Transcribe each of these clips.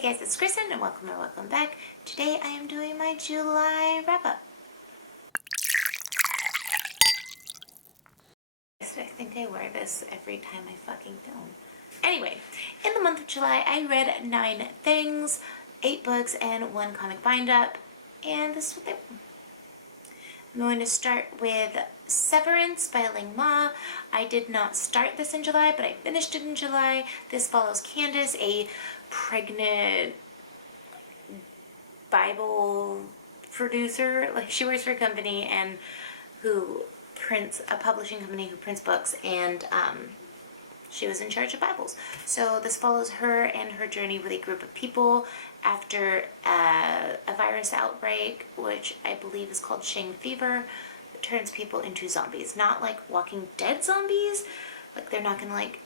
Hey guys, it's Kristen and welcome or welcome back. Today I am doing my July wrap-up. I think I wear this every time I fucking film. Anyway, in the month of July I read 9 things, 8 books, and 1 comic bind-up, and this is what they were. I'm going to start with Severance by Ling Ma. I did not start this in July, but I finished it in July. This follows Candace, a pregnant Bible producer. Like, she works for a company and who prints, a publishing company who prints books, and she was in charge of Bibles. So this follows her and her journey with a group of people after a virus outbreak, which I believe is called Shang Fever, that turns people into zombies. Not like Walking Dead zombies, like they're not gonna like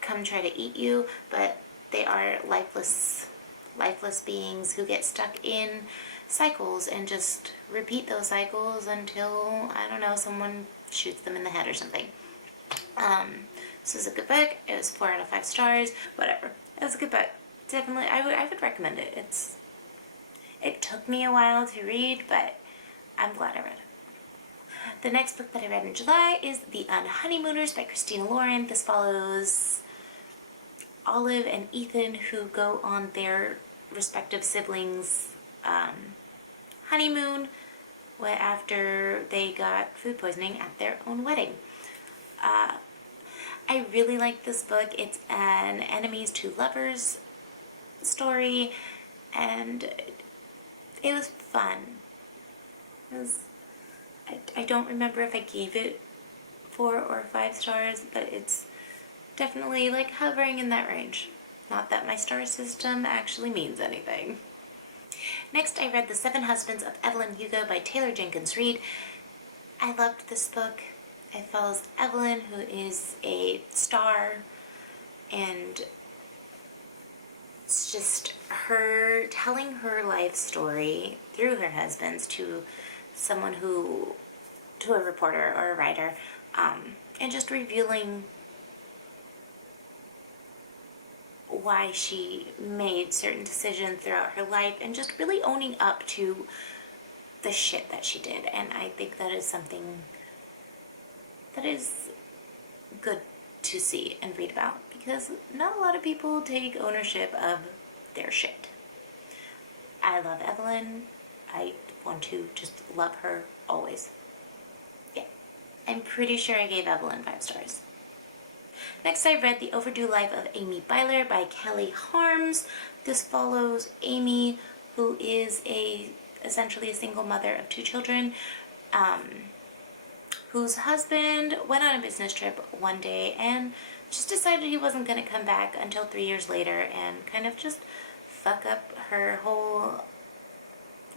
come try to eat you, but they are lifeless beings who get stuck in cycles and just repeat those cycles until, I don't know, someone shoots them in the head or something. This is a good book. It was 4 out of 5 stars. Whatever. It was a good book. Definitely, I would recommend it. It took me a while to read, but I'm glad I read it. The next book that I read in July is The Honeymooners by Christina Lauren. This follows Olive and Ethan, who go on their respective siblings' honeymoon after they got food poisoning at their own wedding. I really like this book. It's an enemies to lovers story, and it was fun. I don't remember if I gave it 4 or 5 stars, but it's definitely like hovering in that range. Not that my star system actually means anything. Next, I read The 7 Husbands of Evelyn Hugo by Taylor Jenkins Reid. I loved this book. It follows Evelyn, who is a star, and it's just her telling her life story through her husbands to a reporter or a writer, and just revealing why she made certain decisions throughout her life, and just really owning up to the shit that she did. And I think that is something that is good to see and read about, because not a lot of people take ownership of their shit. I love Evelyn. I want to just love her always. Yeah. I'm pretty sure I gave Evelyn 5 stars. Next, I read The Overdue Life of Amy Beiler by Kelly Harms. This follows Amy, who is essentially a single mother of 2 children, whose husband went on a business trip one day and just decided he wasn't going to come back until 3 years later, and kind of just fuck up her whole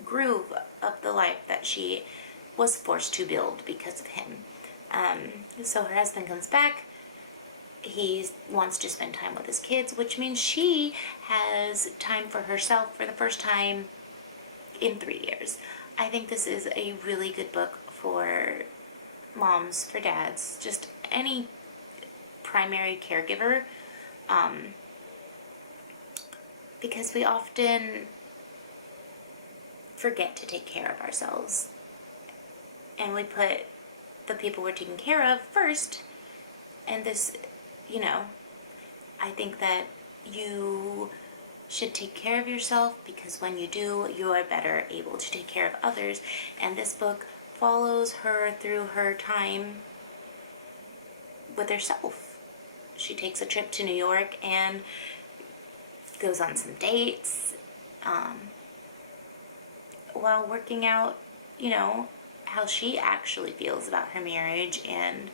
groove of the life that she was forced to build because of him. So her husband comes back. He wants to spend time with his kids, which means she has time for herself for the first time in 3 years. I think this is a really good book for moms, for dads, just any primary caregiver, because we often forget to take care of ourselves, and we put the people we're taking care of first. And this, you know, I think that you should take care of yourself, because when you do, you are better able to take care of others. And this book follows her through her time with herself. She takes a trip to New York and goes on some dates, while working out, you know, how she actually feels about her marriage and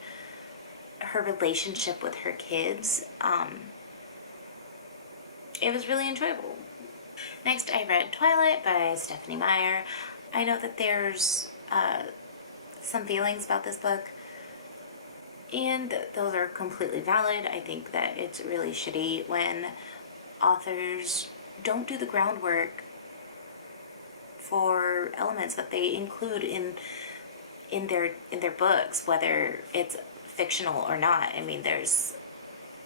her relationship with her kids. It was really enjoyable. Next, I read Twilight by Stephanie Meyer. I know that there's some feelings about this book, and those are completely valid. I think that it's really shitty when authors don't do the groundwork for elements that they include in their books, whether it's fictional or not. I mean, there's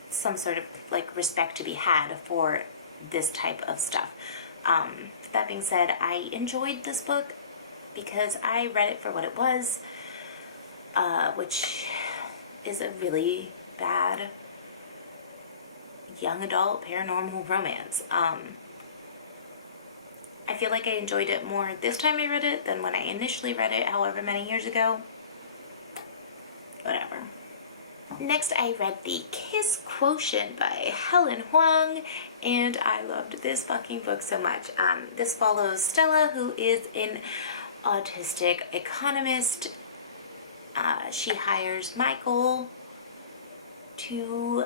some sort of like respect to be had for this type of stuff. That being said, I enjoyed this book because I read it for what it was, which is a really bad young adult paranormal romance. I feel like I enjoyed it more this time I read it than when I initially read it, however many years ago. Whatever. Next, I read The Kiss Quotient by Helen Huang, and I loved this fucking book so much. This follows Stella, who is an autistic economist. She hires Michael to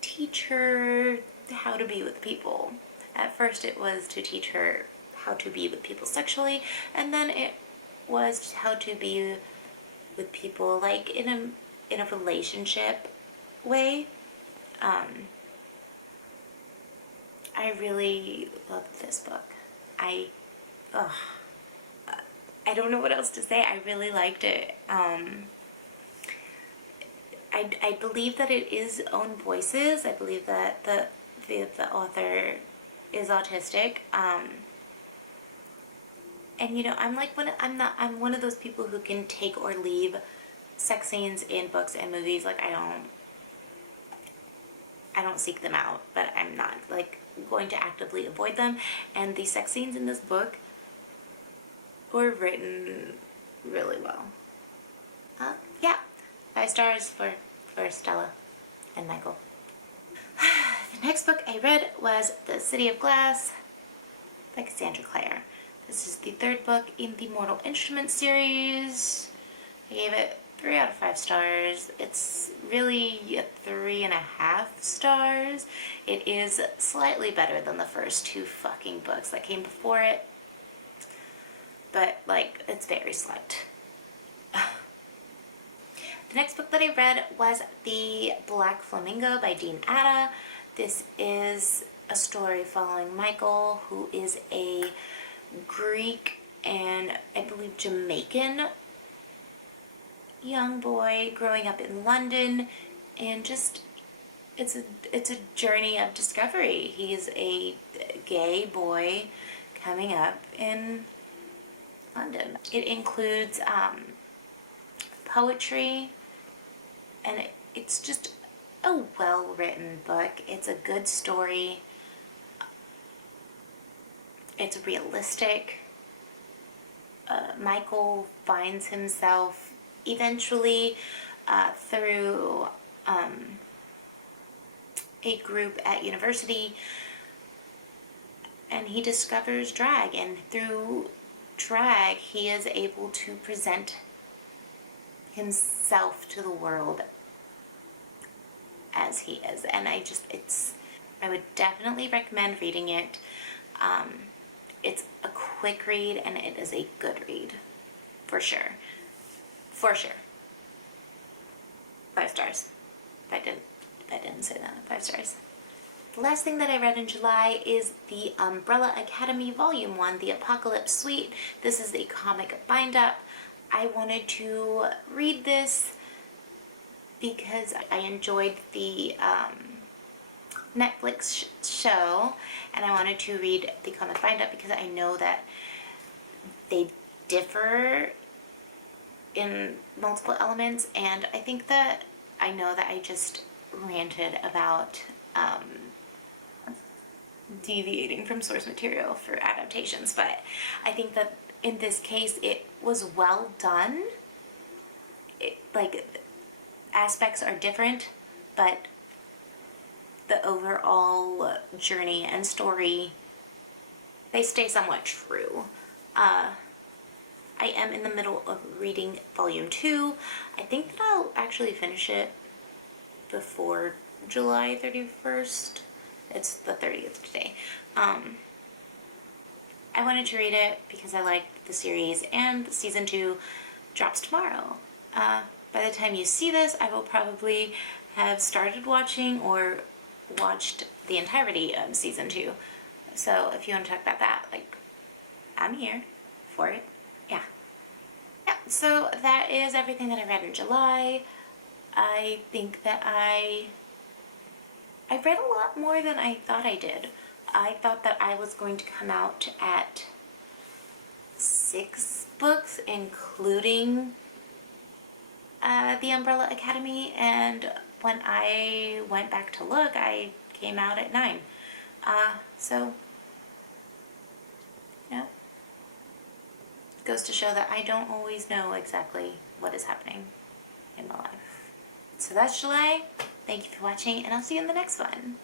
teach her how to be with people. At first it was to teach her how to be with people sexually, and then it was how to be with people like in a relationship way. I really loved this book. I don't know what else to say. I really liked it. I believe that it is own voices. I believe that the author is autistic. And you know, I'm one of those people who can take or leave sex scenes in books and movies. Like I don't seek them out, but I'm not like going to actively avoid them. And the sex scenes in this book were written really well. Yeah, 5 stars for Stella and Michael. The next book I read was The City of Glass by Cassandra Clare. This is the 3rd book in the Mortal Instruments series. I gave it 3 out of 5 stars. It's really a 3.5 stars. It is slightly better than the first 2 fucking books that came before it, but like it's very slight. The next book that I read was The Black Flamingo by Dean Atta. This is a story following Michael, who is a Greek and I believe Jamaican young boy growing up in London, and just it's a journey of discovery. He's a gay boy coming up in London. It includes poetry, and it's just a well-written book. It's a good story. It's realistic. Michael finds himself eventually through a group at university, and he discovers drag, and through drag he is able to present himself to the world as he is. And I would definitely recommend reading it. It's a quick read and it is a good read. For sure. For sure. 5 stars. I didn't say that. 5 stars. The last thing that I read in July is the Umbrella Academy Volume 1, The Apocalypse Suite. This is a comic bind-up. I wanted to read this because I enjoyed the Netflix show, and I wanted to read the comic bind-up because I know that they differ in multiple elements, and I think that I know that I just ranted about deviating from source material for adaptations, but I think that in this case it was well done. Like, aspects are different, but the overall journey and story, they stay somewhat true. I am in the middle of reading Volume 2. I think that I'll actually finish it before July 31st. It's the 30th today. I wanted to read it because I liked the series, and Season 2 drops tomorrow. By the time you see this, I will probably have started watching or watched the entirety of Season 2. So if you want to talk about that, like, I'm here for it. Yeah. So that is everything that I read in July. I think that I I read a lot more than I thought I did. I thought that I was going to come out at 6 books, including The Umbrella Academy, and when I went back to look, I came out at 9. So, you know, goes to show that I don't always know exactly what is happening in my life. So that's July. Thank you for watching, and I'll see you in the next one.